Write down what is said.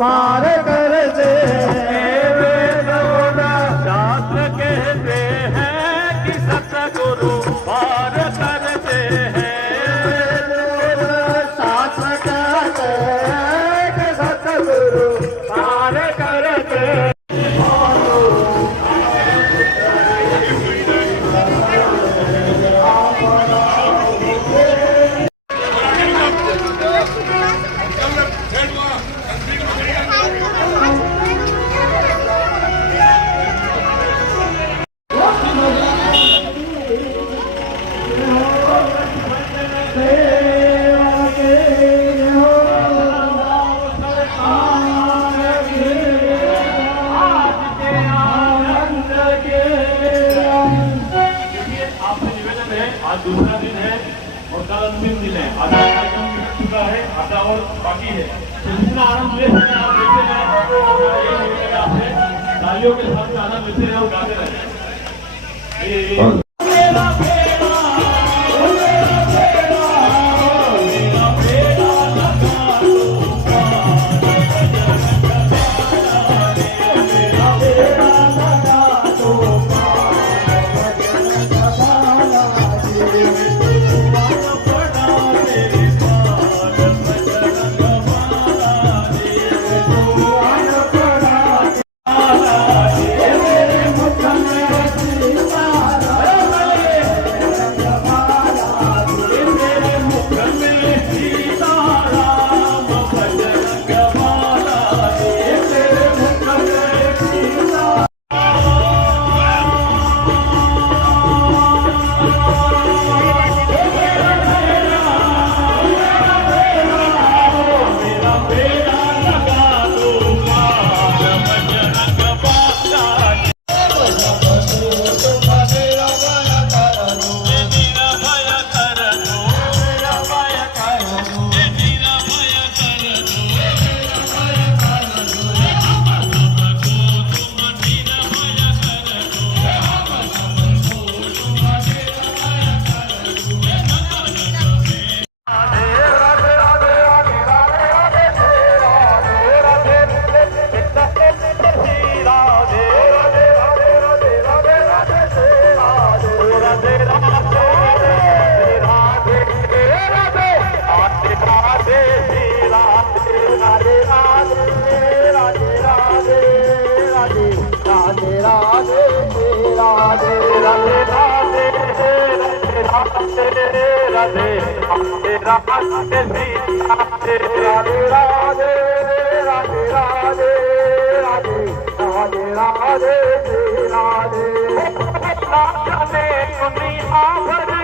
पार कर दे शास्त्र कहते हैं कि सतगुरु पार करते हैं। शास्त्र कहते हैं कि सतगुरु पार करते आज दूसरा दिन है और कल अंतिम दिन है। आधा कार्यक्रम बीत चुका है, आधा और बाकी है। जितना आनंद ले सकते हैं आप लेते हैं, आपसे तालियों के साथ आनंद लेते हैं और गाते रहे। राधे